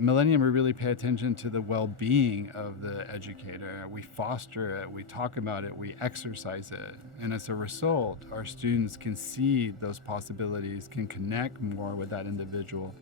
At Millennium, we really pay attention to the well-being of the educator. We foster it, we talk about it, we exercise it. And as a result, our students can see those possibilities, can connect more with that individual.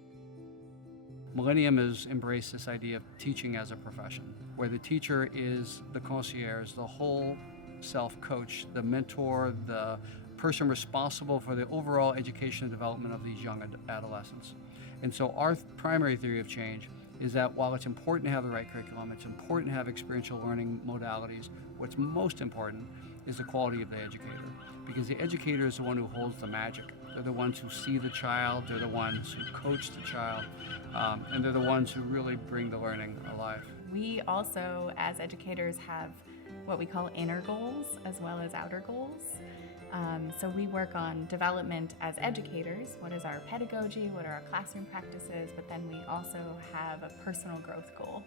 Millennium has embraced this idea of teaching as a profession, where the teacher is the concierge, the whole self-coach, the mentor, the person responsible for the overall education and development of these young adolescents. And so our primary theory of change is that while it's important to have the right curriculum, it's important to have experiential learning modalities, what's most important is the quality of the educator. Because the educator is the one who holds the magic. They're the ones who see the child, they're the ones who coach the child, and they're the ones who really bring the learning alive. We also, as educators, have what we call inner goals as well as outer goals. So we work on development as educators. What is our pedagogy? What are our classroom practices? But then we also have a personal growth goal.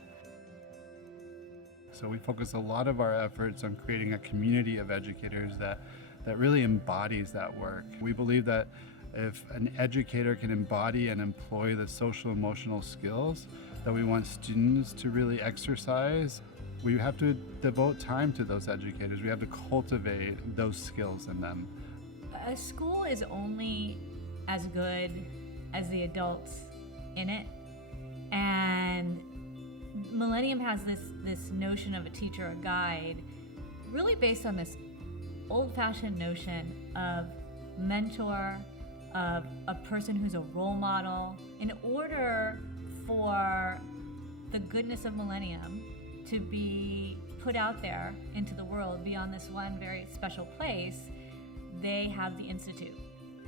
So we focus a lot of our efforts on creating a community of educators that really embodies that work. We believe that if an educator can embody and employ the social emotional skills that we want students to really exercise, we have to devote time to those educators. We have to cultivate those skills in them. A school is only as good as the adults in it. And Millennium has this notion of a teacher, a guide, really based on this old-fashioned notion of mentor, of a person who's a role model. In order for the goodness of Millennium to be put out there into the world beyond this one very special place, they have the Institute.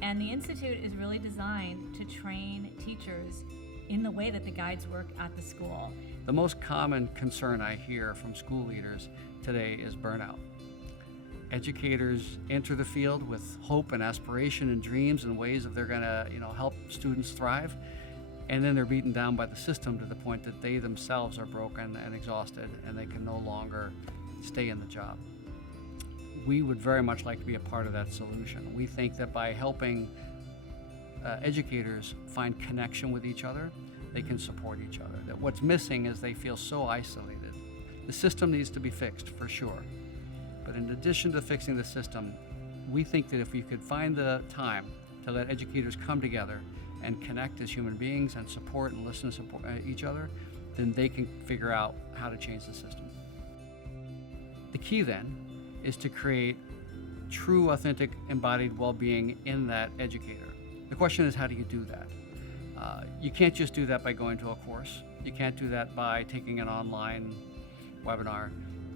And the Institute is really designed to train teachers in the way that the guides work at the school. The most common concern I hear from school leaders today is burnout. Educators enter the field with hope and aspiration and dreams and ways that they're gonna help students thrive. And then they're beaten down by the system to the point that they themselves are broken and exhausted and they can no longer stay in the job. We would very much like to be a part of that solution. We think that by helping educators find connection with each other, they can support each other. That what's missing is they feel so isolated. The system needs to be fixed for sure. But in addition to fixing the system, we think that if we could find the time to let educators come together and connect as human beings and support and listen to support each other, then they can figure out how to change the system. The key then is to create true, authentic, embodied well-being in that educator. The question is, how do you do that? You can't just do that by going to a course. You can't do that by taking an online webinar.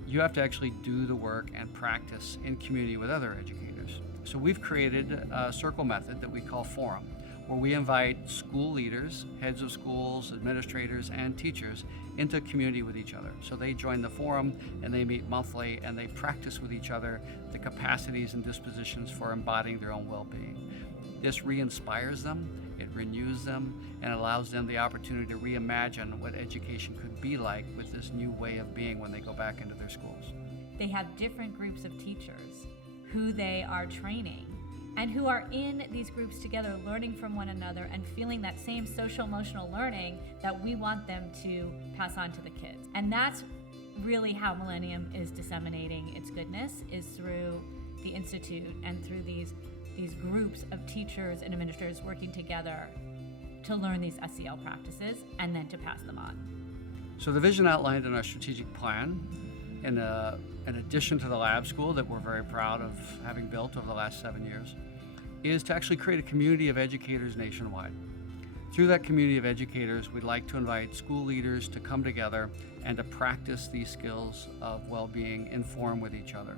You have to actually do the work and practice in community with other educators. So we've created a circle method that we call Forum, where we invite school leaders, heads of schools, administrators, and teachers into community with each other. So they join the forum and they meet monthly and they practice with each other the capacities and dispositions for embodying their own well-being. This re-inspires them, it renews them, and allows them the opportunity to reimagine what education could be like with this new way of being when they go back into their schools. They have different groups of teachers who they are training and who are in these groups together learning from one another and feeling that same social emotional learning that we want them to pass on to the kids. And that's really how Millennium is disseminating its goodness, is through the Institute and through these groups of teachers and administrators working together to learn these SEL practices and then to pass them on. So the vision outlined in our strategic plan, in addition to the lab school that we're very proud of having built over the last 7 years, is to actually create a community of educators nationwide. Through that community of educators, we'd like to invite school leaders to come together and to practice these skills of well-being in forum with each other.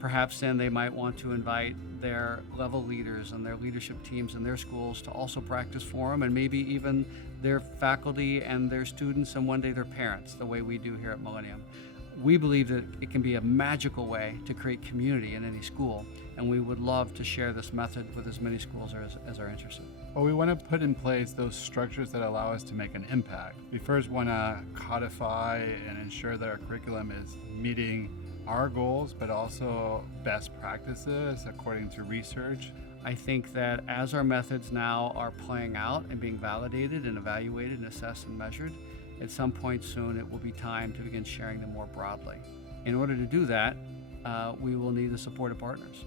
Perhaps then they might want to invite their level leaders and their leadership teams in their schools to also practice forum, and maybe even their faculty and their students and one day their parents, the way we do here at Millennium. We believe that it can be a magical way to create community in any school, and we would love to share this method with as many schools as are interested. Well, we want to put in place those structures that allow us to make an impact. We first want to codify and ensure that our curriculum is meeting our goals, but also best practices according to research. I think that as our methods now are playing out and being validated and evaluated and assessed and measured, at some point soon it will be time to begin sharing them more broadly. In order to do that, we will need the support of partners.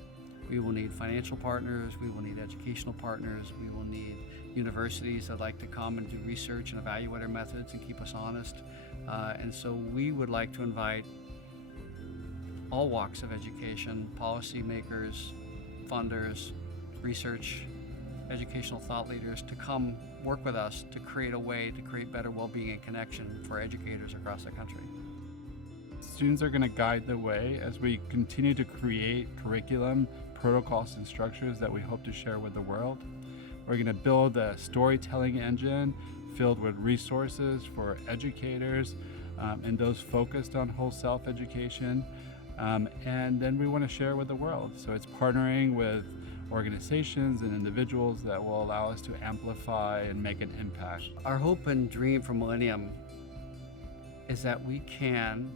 We will need financial partners, we will need educational partners, we will need universities that like to come and do research and evaluate our methods and keep us honest. And so we would like to invite all walks of education, policymakers, funders, research, educational thought leaders to come work with us to create a way to create better well-being and connection for educators across the country. Students are going to guide the way as we continue to create curriculum, protocols, and structures that we hope to share with the world. We're going to build a storytelling engine filled with resources for educators and those focused on whole self education. And then we want to share with the world. So it's partnering with organizations and individuals that will allow us to amplify and make an impact. Our hope and dream for Millennium is that we can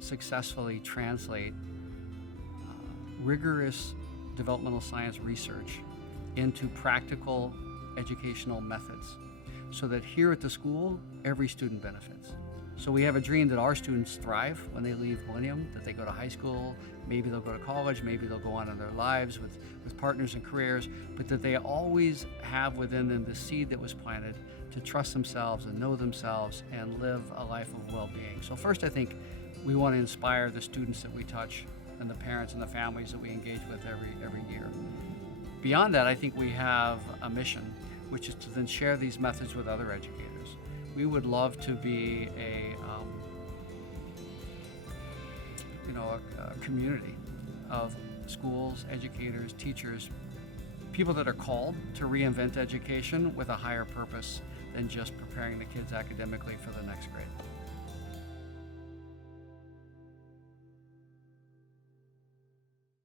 successfully translate rigorous developmental science research into practical educational methods so that here at the school, every student benefits. So we have a dream that our students thrive when they leave Millennium, that they go to high school, maybe they'll go to college, maybe they'll go on in their lives with partners and careers, but that they always have within them the seed that was planted to trust themselves and know themselves and live a life of well-being. So first, I think we want to inspire the students that we touch and the parents and the families that we engage with every year. Beyond that, I think we have a mission, which is to then share these methods with other educators. We would love to be a community of schools, educators, teachers, people that are called to reinvent education with a higher purpose than just preparing the kids academically for the next grade.